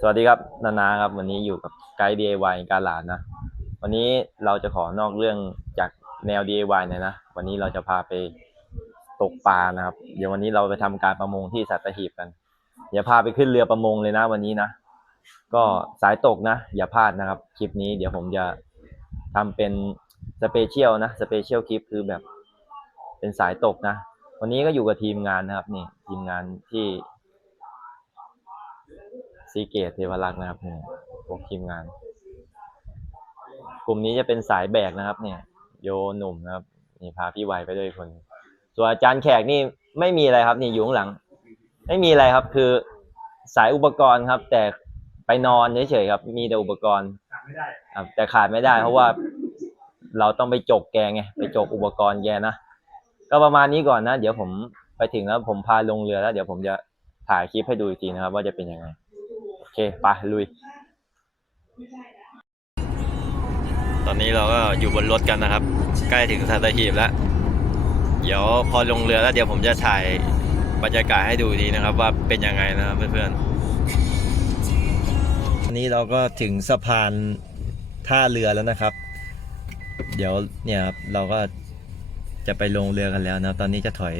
สวัสดีครับนานาครับ วันนี้อยู่กับไกด์ DIY การหลานนะ วันนี้เราจะขอนอกเรื่องจากแนว DIY หน่ยนะ วันนี้เราจะพาไปตกปลานะครับ เดี๋ยววันนี้เราไปทำการประมงที่สัตหีบกันเดี๋ยวพาไปขึ้นเรือประมงเลยนะวันนี้นะ ก็สายตกนะ อย่าพลาดนะครับ คลิปนี้เดี๋ยวผมจะทำเป็นสเปเชียลนะ สเปเชียลคลิปคือแบบเป็นสายตกนะ วันนี้ก็อยู่กับทีมงานนะครับนี่ทีมงานที่ ซีเกตเทวรักษ์นะครับเนี่ยพวกทีมงาน กลุ่มนี้จะเป็นสายแบกนะครับ เนี่ย โยหนุ่มนะครับนี่พาพี่ไวไปด้วยคน ส่วนอาจารย์แขกนี่ไม่มีอะไรครับ นี่อยู่ข้างหลัง ไม่มีอะไรครับคือสายอุปกรณ์ครับ แต่ไปนอนเฉยๆครับ มีแต่อุปกรณ์ครับแต่ขาดไม่ได้ เพราะว่าเราต้องไปจกแกไงไปจกอุปกรณ์แกนะก็ประมาณนี้ก่อนนะ เดี๋ยวผมไปถึงแล้วผมพาลงเรือแล้ว เดี๋ยวผมจะถ่ายคลิปให้ดูอีกทีนะครับ ว่าจะเป็นยังไง เคไปลุย ตอนนี้เราก็อยู่บนรถกันนะครับ ใกล้ถึงสัตหีบแล้ว เดี๋ยวพอลงเรือแล้วเดี๋ยวผมจะถ่ายบรรยากาศให้ดูอีกทีนะครับว่าเป็นยังไงนะครับเพื่อนๆอันนี้เราก็ถึงสะพานท่าเรือแล้วนะครับ เดี๋ยวเนี่ยครับเราก็จะไปลงเรือกันแล้วนะ ตอนนี้จะถอย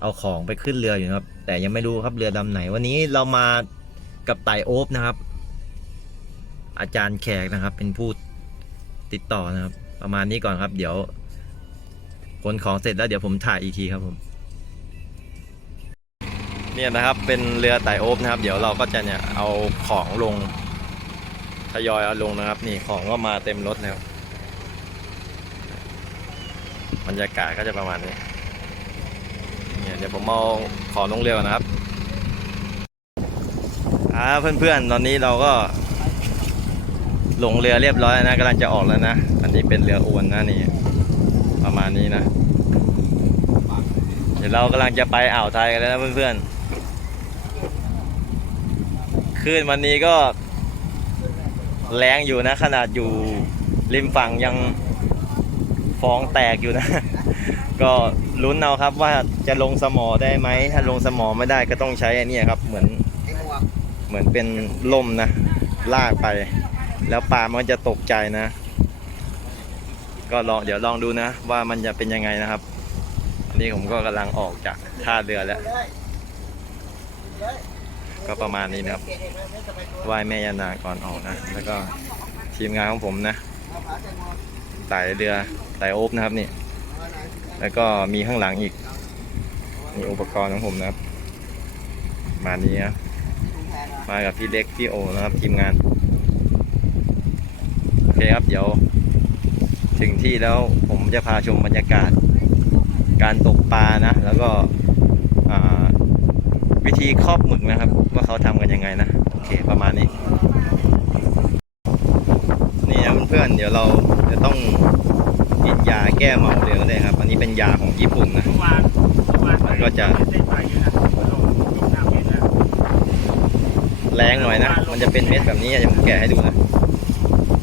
เอาของไปขึ้นเรืออยู่นะครับ แต่ยังไม่รู้ครับเรือลำไหน วันนี้เรามา กับไต่โอ๊บนะครับ อาจารย์แขกนะครับ เป็นผู้ติดต่อนะครับ ประมาณนี้ก่อนครับ เดี๋ยวขนของเสร็จแล้วเดี๋ยวผมถ่ายอีกทีครับผมเนี่ยนะครับเป็นเรือไต่โอ๊บนะครับ เดี๋ยวเราก็จะเนี่ยเอาของลงทยอยเอาลงนะครับ นี่ของก็มาเต็มรถแล้วบรรยากาศก็จะประมาณนี้เนี่ยเดี๋ยวผมเอาของลงเรือก่อนนะครับ อ่าเพื่อนๆ ตอนนี้เราก็ลงเรือเรียบร้อยนะกำลังจะออกแล้วนะ อันนี้เป็นเรืออวนนะนี่ ประมาณนี้นะ เดี๋ยวเรากำลังจะไปอ่าวไทยกันแล้วนะเพื่อนๆคลื่นวันนี้ก็แรงอยู่นะ ขนาดอยู่ริมฝั่งยังฟองแตกอยู่นะ ก็ลุ้นเอาครับว่าจะลงสมอได้ไหมถ้าลงสมอไม่ได้ก็ต้องใช้อันนี้ครับเหมือน มือนเป็นลมนะ ลากไป แล้วปลามันจะตกใจนะ ก็ลองเดี๋ยวลองดูนะ ว่ามันจะเป็นยังไงนะครับ อันนี้ผมก็กำลังออกจากท่าเรือแล้ว ก็ประมาณนี้นะครับไหว้แม่ยานาก่อนออกนะ แล้วก็ทีมงานของผมนะไต่เรือไต่โอ๊บนะครับนี่ แล้วก็มีข้างหลังอีกมีอุปกรณ์ของผมนะครับ มานี้นะ มากับพี่เล็กพี่โอนะครับทีมงานโอเคครับเดี๋ยว ถึงที่แล้วผมจะพาชมบรรยากาศ การตกปลานะ แล้วก็อ่าวิธีครอบหมึกนะครับ ว่าเขาทำกันยังไงนะโอเคประมาณนี้ นี่นะเพื่อนๆเดี๋ยวเราจะต้องกินยาแก้เมาเรือกันเลยครับ อันนี้เป็นยาของญี่ปุ่นนะเมื่อวานเมื่อวานมันก็จะ เส้นไปเยอะนะลงลงน้ำเยอะนะ แรงหน่อยนะ มันจะเป็นเม็ดแบบนี้จะผมแกะให้ดูนะ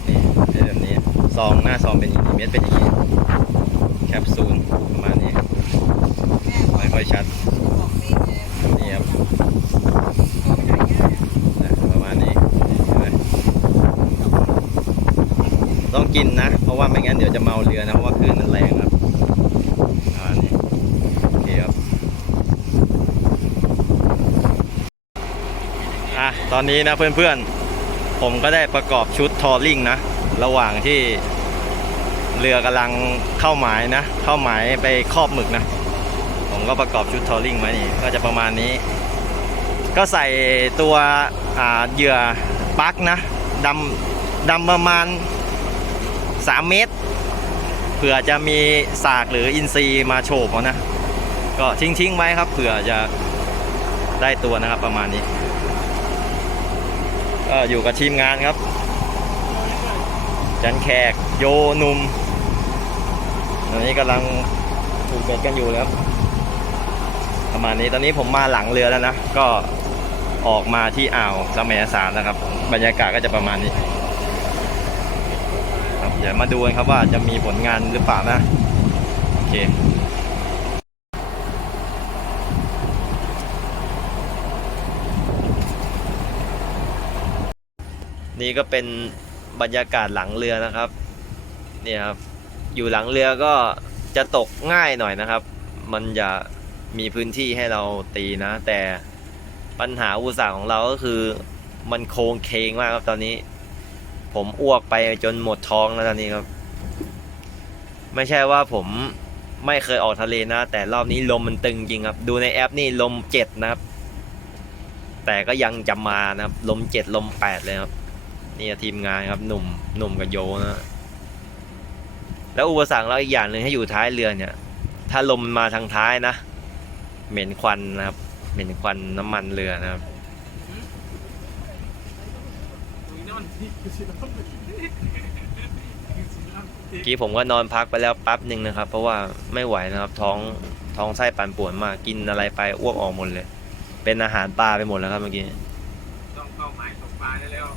นี่เป็นแบบนี้ ซองหน้าซองเป็นอย่างนี้ เม็ดเป็นอย่างนี้ แคปซูลประมาณนี้ไม่ค่อยชัด นี่ครับประมาณนี้ ต้องกินนะ เพราะว่าไม่งั้นเดี๋ยวจะเมาเรือนะ เพราะว่าคลื่นมันแรงครับประมาณนี้โอเคครับ อะ ตอนนี้นะเพื่อนๆ ผมก็ได้ประกอบชุดทอริ่งนะ ระหว่างที่เรือกำลังเข้าหมายนะ เข้าหมายไปครอบหมึกนะ ผมก็ประกอบชุดทอริ่งไว้นี่ก็จะประมาณนี้ ก็ใส่ตัวอ่าเหยื่อปักนะดำดำประมาณ 3 เมตรเผื่อจะมีสากหรืออินทรีมาโฉบเอานะ ก็ทิ้งๆไว้ครับเผื่อจะได้ตัวนะครับประมาณนี้ ก็อยู่กับทีมงานครับ จันแขกโยนุมตอนนี้กำลังถูกเบ็ดกันอยู่แล้วประมาณนี้ตอนนี้ผมมาหลังเรือแล้วนะ ก็ออกมาที่อ่าวสมัยสารนะครับ บรรยากาศก็จะประมาณนี้ครับเดี๋ยวมาดูกันครับว่าจะมีผลงานหรือเปล่านะ โอเค นี่ก็เป็นบรรยากาศหลังเรือนะครับเนี่ยครับอยู่หลังเรือก็จะตกง่ายหน่อยนะครับ มันจะมีพื้นที่ให้เราตีนะ แต่ปัญหาอุปสรรคของเราก็คือ มันโค้งเคงมากครับตอนนี้ ผมอ้วกไปจนหมดท้องแล้วตอนนี้ครับ ไม่ใช่ว่าผมไม่เคยออกทะเลนะ แต่รอบนี้ลมมันตึงจริงครับ ดูในแอปนี่ลมเจ็ดนะครับ แต่ก็ยังจะมานะครับ ลมเจ็ดลมแปดเลยครับ นี่ทีมงานครับหนุ่มหนุ่มกับโยนะแล้วอุปสรรคเราอีกอย่างหนึ่งให้อยู่ท้ายเรือเนี่ย ถ้าลมมาทางท้ายนะ เหม็นควันนะครับ เหม็นควันน้ำมันเรือนะครับกี้ผมก็นอนพักไปแล้วแป๊บหนึ่งนะครับ เพราะว่าไม่ไหวนะครับ ท้องท้องไส้ปั่นป่วนมากกินอะไรไปอ้วกออกหมดเลย เป็นอาหารปลาไปหมดแล้วครับเมื่อกี้ ต้องเข้าหมายตกปลาได้แล้ว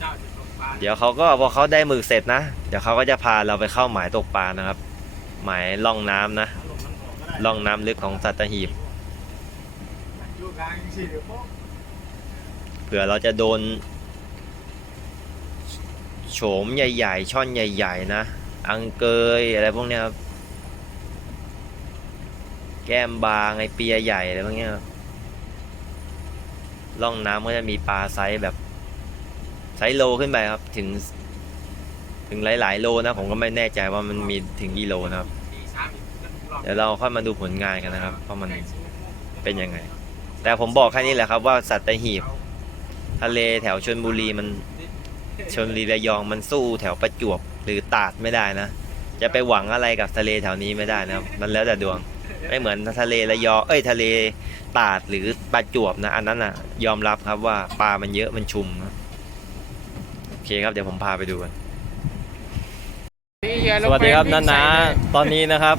เจ้าจะตกปลาเดี๋ยวเขาก็พอเขาได้หมึกเสร็จนะ เดี๋ยวเขาก็จะพาเราไปเข้าหมายตกปลานะครับ หมายล่องน้ำนะลงมันออกก็ได้ล่องน้ำลึกของสัตหีบอยู่กลางสิเดี๋ยวพวกเผื่อเราจะโดนโฉมใหญ่ๆ ช่อนใหญ่ๆ นะ อังเกยอะไรพวกเนี้ยครับ แก้มบางไอเปียใหญ่อะไรพวกเนี้ยครับล่องน้ำก็จะมีปลาไซส์แบบ ไซส์โลขึ้นไปครับ ถึง ถึงหลาย ๆ โลนะ ผมก็ไม่แน่ใจว่ามันมีถึงกี่โลนะครับสี่สามอีกรอบเดี๋ยวเราค่อยมาดูผลงานกันนะครับว่ามันเป็นยังไง แต่ผมบอกแค่นี้แหละครับว่าสัตหีบ ทะเลแถวชนบุรีมันชนบุรีระยองมันสู้แถวประจวบหรือตราดไม่ได้นะ จะไปหวังอะไรกับทะเลแถวนี้ไม่ได้นะครับ มันแล้วแต่ดวง ไม่เหมือนทะเลระยอง เอ้ยทะเลตราดหรือประจวบนะ อันนั้นอะ ยอมรับครับว่าปลามันเยอะมันชุมนะโอ เคครับเดี๋ยวผมพาไปดูกันสวัสดีครับนานาตอนนี้นะครับ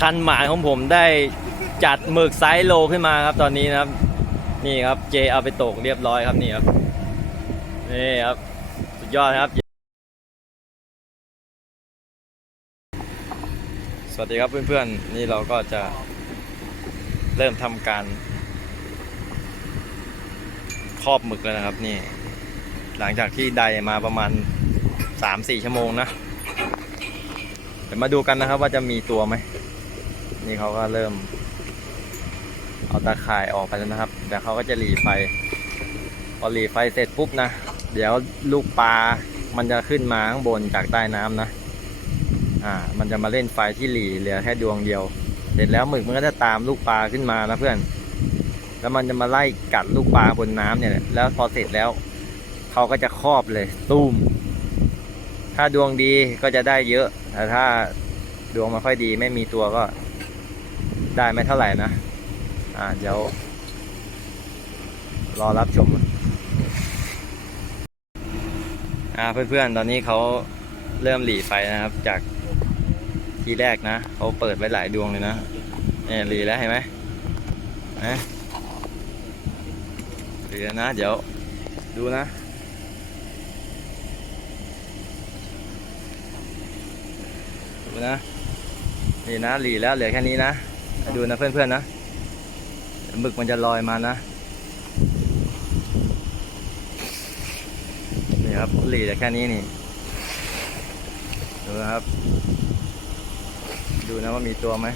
คันหมายของผมได้จัดหมึกไซส์โลขึ้นมาครับตอนนี้นะครับ นี่ครับเจเอาไปตกเรียบร้อยครับนี่ครับนี่ครับสุดยอดครับ สวัสดีครับเพื่อนๆนี่เราก็จะเริ่มทำการครอบหมึกแล้วนะครับนี่ หลังจากที่ไดมาประมาณ 3-4 ชั่วโมงนะเดี๋ยวมาดูกันนะครับว่าจะมีตัวไหม นี่เขาก็เริ่ม เอาตาข่ายออกไปแล้วนะครับเดี๋ยวเขาก็จะหลีไฟ พอหลีไฟเสร็จปุ๊บนะ เดี๋ยวลูกปลา มันจะขึ้นมาข้างบนจากใต้น้ำนะ อ่า มันจะมาเล่นไฟที่หลีเหลือแค่ดวงเดียว เสร็จแล้วหมึกมันก็จะตามลูกปลาขึ้นมานะเพื่อน แล้วมันจะมาไล่กัดลูกปลาบนน้ำเนี่ยแหละแล้วพอเสร็จแล้ว เขาก็จะครอบเลยตุ้ม ถ้าดวงดีก็จะได้เยอะ แต่ถ้าดวงไม่ค่อยดีไม่มีตัวก็ได้ไม่เท่าไหร่นะ อ่าเดี๋ยว รอรับชม อ่าเพื่อนๆ ตอนนี้เขาเริ่มหลีไฟนะครับ จากทีแรกนะเขาเปิดไว้หลายดวงเลยนะเนี่ยหลีแล้วเห็นไหมนะหลีแล้วนะ เดี๋ยวดูนะ นะนี่นะหลีแล้วเหลือแค่นี้นะดูนะเพื่อนๆนะหมึกมันจะลอยมานะนี่ครับหลีเหลือแค่นี้นี่ดูนะครับ ดูนะว่ามีตัวไหม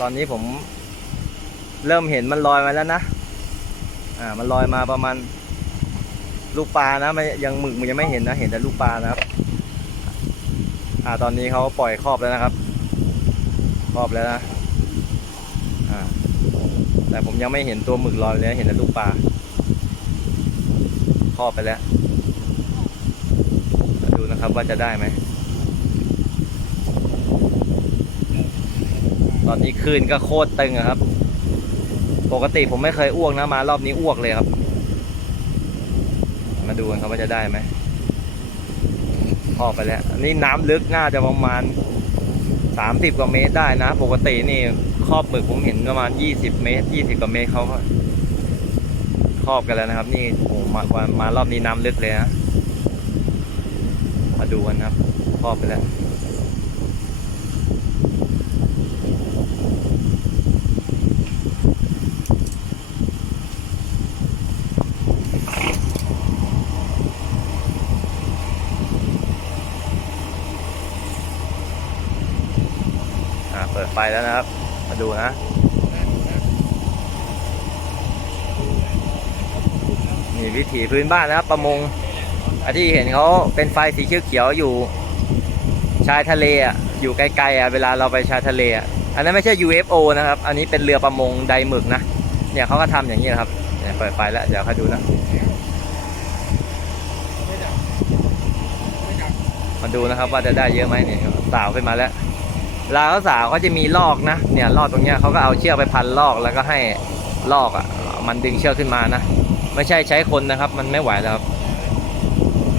ตอนนี้ผมเริ่มเห็นมันลอยมาแล้วนะ อ่า มันลอยมาประมาณ ลูกปลานะไม่ยังหมึกมันยังไม่เห็นนะ เห็นแต่ลูกปลานะครับ อ่าตอนนี้เขาปล่อยครอบแล้วนะครับ ครอบแล้วนะอ่าแต่ผมยังไม่เห็นตัวหมึกลอยเลยเห็นแต่ลูกปลาครอบไปแล้วมาดูนะครับว่าจะได้ไหมตอนนี้คลื่นก็โคตรตึงอะครับ ปกติผมไม่เคยอ้วกนะมารอบนี้อ้วกเลยครับ มาดูกันครับว่าจะได้ไหม ออกไปแล้วอันนี้น้ำลึกน่าจะประมาณสามสิบกว่าเมตรได้นะ ปกตินี่ครอบหมึกผมเห็นประมาณยี่สิบเมตรยี่สิบกว่าเมตรเขาก็ครอบกันแล้วนะครับ นี่โอ้มามามารอบนี้น้ำลึกเลยนะมาดูกันครับ ครอบไปแล้ว ไปแล้วนะครับ มาดูนะ นี่วิถีพื้นบ้านนะครับ ประมงอันที่เห็นเขาเป็นไฟสีเขียวๆอยู่ ชายทะเลอะอยู่ไกลๆอะเวลาเราไปชายทะเลอะอันนั้นไม่ใช่ UFO นะครับ อันนี้เป็นเรือประมงไดหมึกนะ เนี่ยเขาก็ทำอย่างนี้นะครับ เนี่ยเปิดไฟแล้วเดี๋ยวเขาดูนะ มาดูนะครับว่าจะได้เยอะไหมเนี่ยสาวขึ้นมาแล้ว ลาเขาสาวเขาจะมีลอกนะ เนี่ยลอกตรงเนี้ยเขาก็เอาเชือกไปพันลอกแล้วก็ให้ลอกอะ มันดึงเชือกขึ้นมานะ ไม่ใช่ใช้คนนะครับ มันไม่ไหวแล้วครับ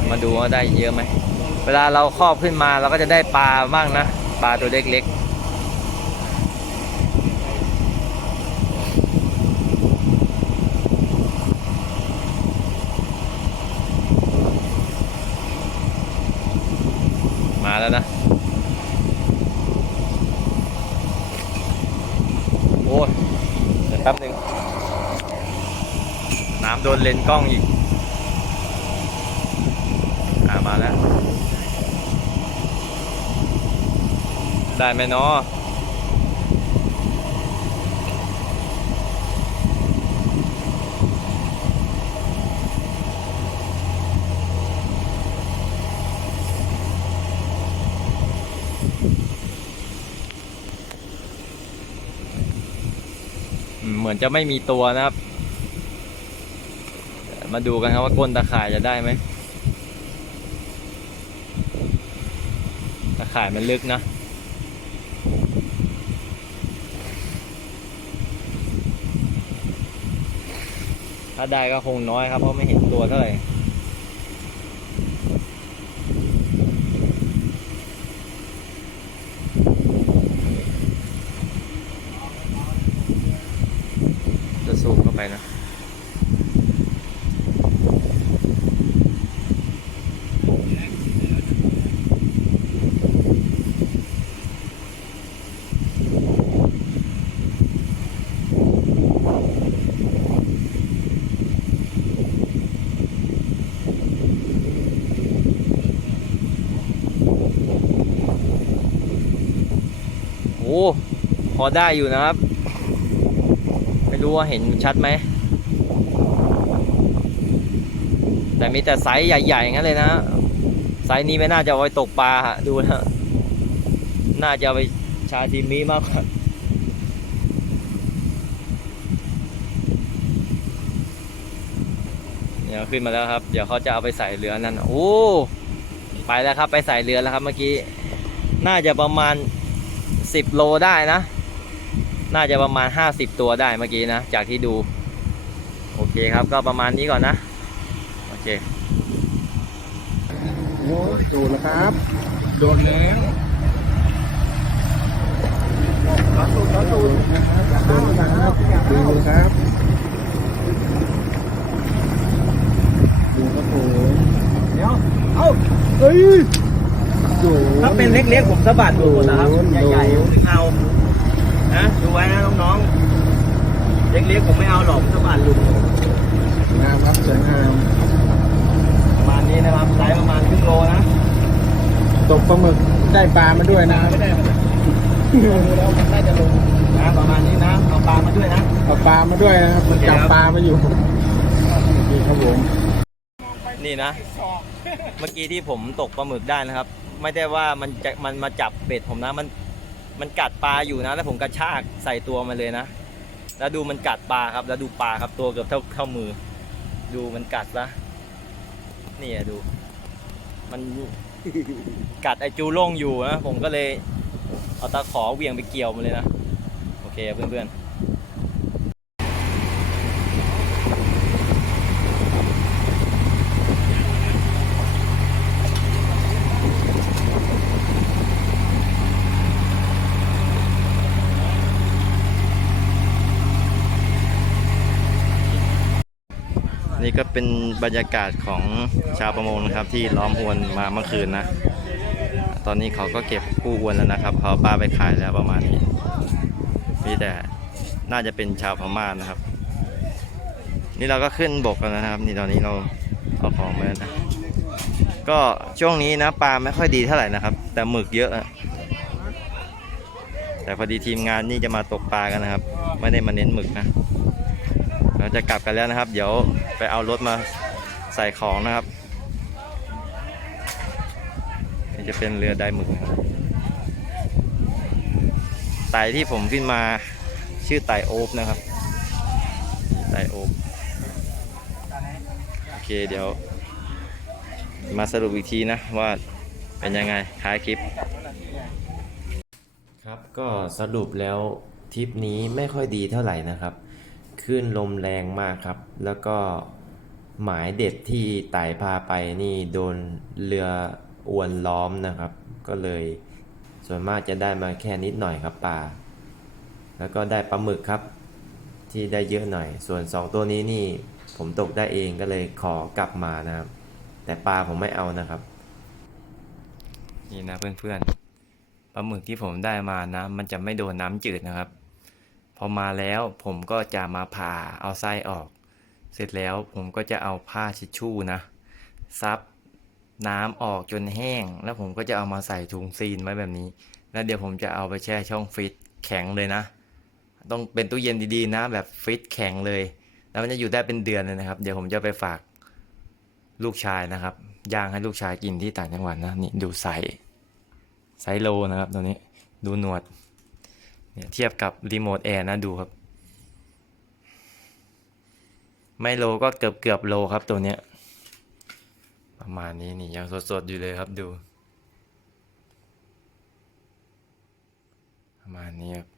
มาดูว่าได้เยอะไหม เวลาเราครอบขึ้นมาเราก็จะได้ปลาบ้างนะ ปลาตัวเล็กๆมาแล้วนะ โอ้ยเดี๋ยวแป๊บหนึ่ง นเลนกล้องอีกอ่ามาแล้ว ได้ไหมเนาะอืมเหมือนจะไม่มีตัวนะครับ มาดูกันครับว่าก้นตะข่ายจะได้ไหมตะข่ายมันลึกนะถ้าได้ก็คงน้อยครับ เพราะไม่เห็นตัวเท่าไหร่จะสูบเข้าไปนะ โอ้พอได้อยู่นะครับ ไม่รู้ว่าเห็นชัดไหม แต่มีแต่ไซส์ใหญ่ๆงั้นเลยนะไซส์นี้ไม่น่าจะเอาไว้ตกปลาฮะดูนะน่าจะเอาไปชาทีมีมากกว่าเดี๋ยวขึ้นมาแล้วครับ เดี๋ยวเขาจะเอาไปใส่เรือนั่น โอ้ ไปแล้วครับ ไปใส่เรือแล้วครับเมื่อกี้ น่าจะประมาณ 10โลได้นะ น่าจะประมาณ50ตัวได้เมื่อกี้นะ จากที่ดู โอเคครับก็ประมาณนี้ก่อนนะ โอเคโอ้ยโดนแล้วครับ โดนแล้วโดนแล้วครับดูครับดูครับผมเดี๋ยว เอ้าเฮ้ยโดน ถ้าเป็นเล็กๆผมสะบัดดูนะครับโดนใหญ่ๆผมถึงเอานะดูไว้นะน้องๆ เล็กๆผมไม่เอาหรอกสะบัดลุงงามครับสวยงามประมาณนี้นะครับไซส์ประมาณครึ่งโลนะตกปลาหมึกได้ปลามาด้วยนะครับไม่ได้มันแล้วมันน่าจะลงนะประมาณนี้นะเอาปลามาด้วยนะเอาปลามาด้วยนะครับมันจับปลามาอยู่นี่ครับผมนี่นะ เมื่อกี้ที่ผมตกปลาหมึกได้นะครับ ไม่ได้ว่ามันจะมันมาจับเบ็ดผมนะ มันมันกัดปลาอยู่นะ แล้วผมกระชากใส่ตัวมันเลยนะ แล้วดูมันกัดปลาครับ แล้วดูปลาครับตัวเกือบเท่าเท่ามือ ดูมันกัดซะนี่อะดู มันกัดไอจูโล่งอยู่นะ ผมก็เลยเอาตะขอเวียงไปเกี่ยวมันเลยนะ โอเคเพื่อนๆ ก็เป็นบรรยากาศของชาวประมงนะครับที่ล้อมอวนมาเมื่อคืนนะ ตอนนี้เขาก็เก็บกู้อวนแล้วนะครับเขาปลาไปขายแล้วประมาณนี้มีแต่น่าจะเป็นชาวพม่านะครับ นี่เราก็ขึ้นบกแล้วนะครับ นี่ตอนนี้เราเอาของมาแล้วนะก็ช่วงนี้นะปลาไม่ค่อยดีเท่าไหร่นะครับ แต่หมึกเยอะแต่พอดีทีมงานนี่จะมาตกปลากันนะครับ ไม่ได้มาเน้นหมึกนะ เราจะกลับกันแล้วนะครับ เดี๋ยว ไปเอารถมาใส่ของนะครับนี่จะเป็นเรือไดหมึกไต่ที่ผมขึ้นมาชื่อไต่โอ๊บนะครับไต่โอ๊บโอเคเดี๋ยว มาสรุปอีกทีนะว่าเป็นยังไงท้ายคลิป ครับก็สรุปแล้วทริปนี้ไม่ค่อยดีเท่าไหร่นะครับ คลื่นลมแรงมากครับ แล้วก็หมายเด็ดที่ไต่พาไปนี่โดนเรืออวนล้อมนะครับ ก็เลยส่วนมากจะได้มาแค่นิดหน่อยครับปลาแล้วก็ได้ปลาหมึกครับ ที่ได้เยอะหน่อย ส่วน 2 ตัวนี้นี่ผมตกได้เองก็เลยขอกลับมานะครับ แต่ปลาผมไม่เอานะครับ นี่นะเพื่อนๆปลาหมึกที่ผมได้มานะ มันจะไม่โดนน้ำจืดนะครับ พอมาแล้วผมก็จะมาผ่าเอาไส้ออก เสร็จแล้วผมก็จะเอาผ้าชิชชู่นะซับน้ำออกจนแห้ง แล้วผมก็จะเอามาใส่ถุงซีนไว้แบบนี้ แล้วเดี๋ยวผมจะเอาไปแช่ช่องฟรีซแข็งเลยนะ ต้องเป็นตู้เย็นดีๆนะ แบบฟรีซแข็งเลย แล้วมันจะอยู่ได้เป็นเดือนเลยนะครับ เดี๋ยวผมจะไปฝากลูกชายนะครับย่างให้ลูกชายกินที่ต่างจังหวัดนะนี่ดูไซส์ไซโลนะครับตัวนี้ดูหนวด เนี่ยเทียบกับรีโมทแอร์นะดูครับ ไม่โลก็เกือบเกือบโลครับตัวเนี้ย ประมาณนี้นี่ยังสดๆอยู่เลยครับดู ประมาณนี้ครับ